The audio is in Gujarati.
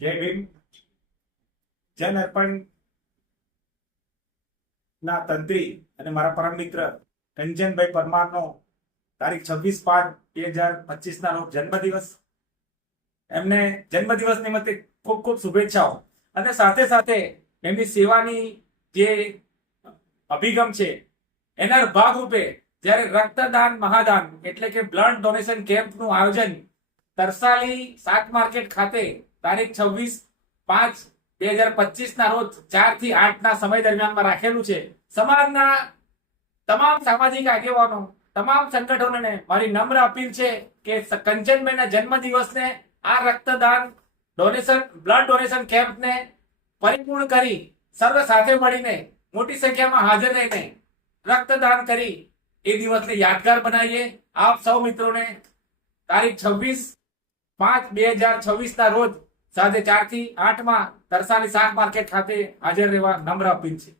જય ભીમ. જન અર્પણ ના તંત્રી અને મારા પરમ મિત્ર રંજનભાઈ પરમારનો તારીખ 26/5/2025 ના રોજ જન્મદિવસ. એમને જન્મદિવસ નિમિત્તે ખૂબ ખૂબ શુભેચ્છાઓ. અને સાથે સાથે એમની સેવાની જે અભિગમ છે એના ભાગરૂપે જ્યારે રક્તદાન મહાદાન એટલે કે બ્લડ ડોનેશન કેમ્પનું આયોજન તરસાલી શાક માર્કેટ ખાતે તારીખ 26/5/2025 ના રોજ 4 થી 8 ના સમય દરમિયાનમાં રાખેલું છે. સમાજના તમામ સામાજિક આગેવાનો, તમામ સંગઠનોને મારી નમ્ર અપીલ છે કે કંચનભાઈના જન્મદિવસને આ રક્તદાન ડોનેશન બ્લડ ડોનેશન કેમ્પને પરિપૂર્ણ કરી સર્વ સાથે મળીને મોટી સંખ્યામાં હાજર રહીને રક્તદાન કરી એ દિવસને યાદગાર બનાવીએ. આપ સૌ મિત્રોને તારીખ 26/5/2026 ના રોજ સાંજે 4 થી 8 માં તરસાલી શાક માર્કેટ ખાતે હાજર રહેવા નમ્ર અપીલ છે.